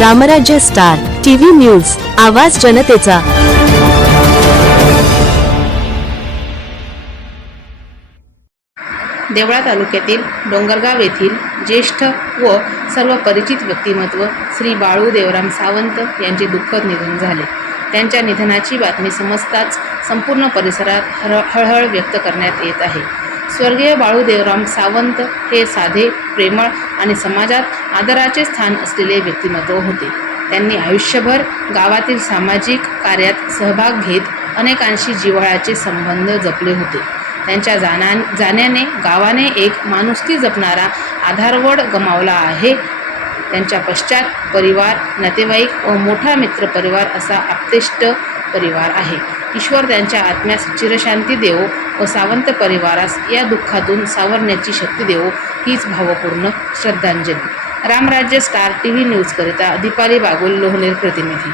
रामराज्य star TV news, आवाज जनतेचा। देवळा तालुक्यातील डोंगरगाव येथील ज्येष्ठ व सर्व परिचित व्यक्तिमत्व श्री बाळू देवराम सावंत यांचे दुःखद निधन झाले। त्यांच्या निधनाची बातमी समजताच संपूर्ण परिसरात हळहळ व्यक्त करण्यात येत आहे। स्वर्गीय बाळू देवराम सावंत हे साधे, प्रेमळ आणि समाजात आदराचे स्थान असलेले व्यक्तिमत्व होते। त्यांनी आयुष्यभर गावातील सामाजिक कार्यात सहभाग घेत अनेकांशी जिव्हाळ्याचे संबंध जपले होते। त्यांच्या जाण्याने गावाने एक माणुसकी जपणारा आधारवड गमावला आहे। त्यांच्या पश्चात परिवार, नातेवाईक व मोठा मित्रपरिवार असा आप्तेष्ट परिवार आहे। ईश्वर त्यांच्या आत्म्यास चिरशांती देवो व सावंत परिवारास या दुःखातून सावरण्याची शक्ती देवो, हीच भावपूर्ण श्रद्धांजली। रामराज्य स्टार टीव्ही न्यूज करिता दीपाली बागुल, लोहनेर प्रतिनिधी।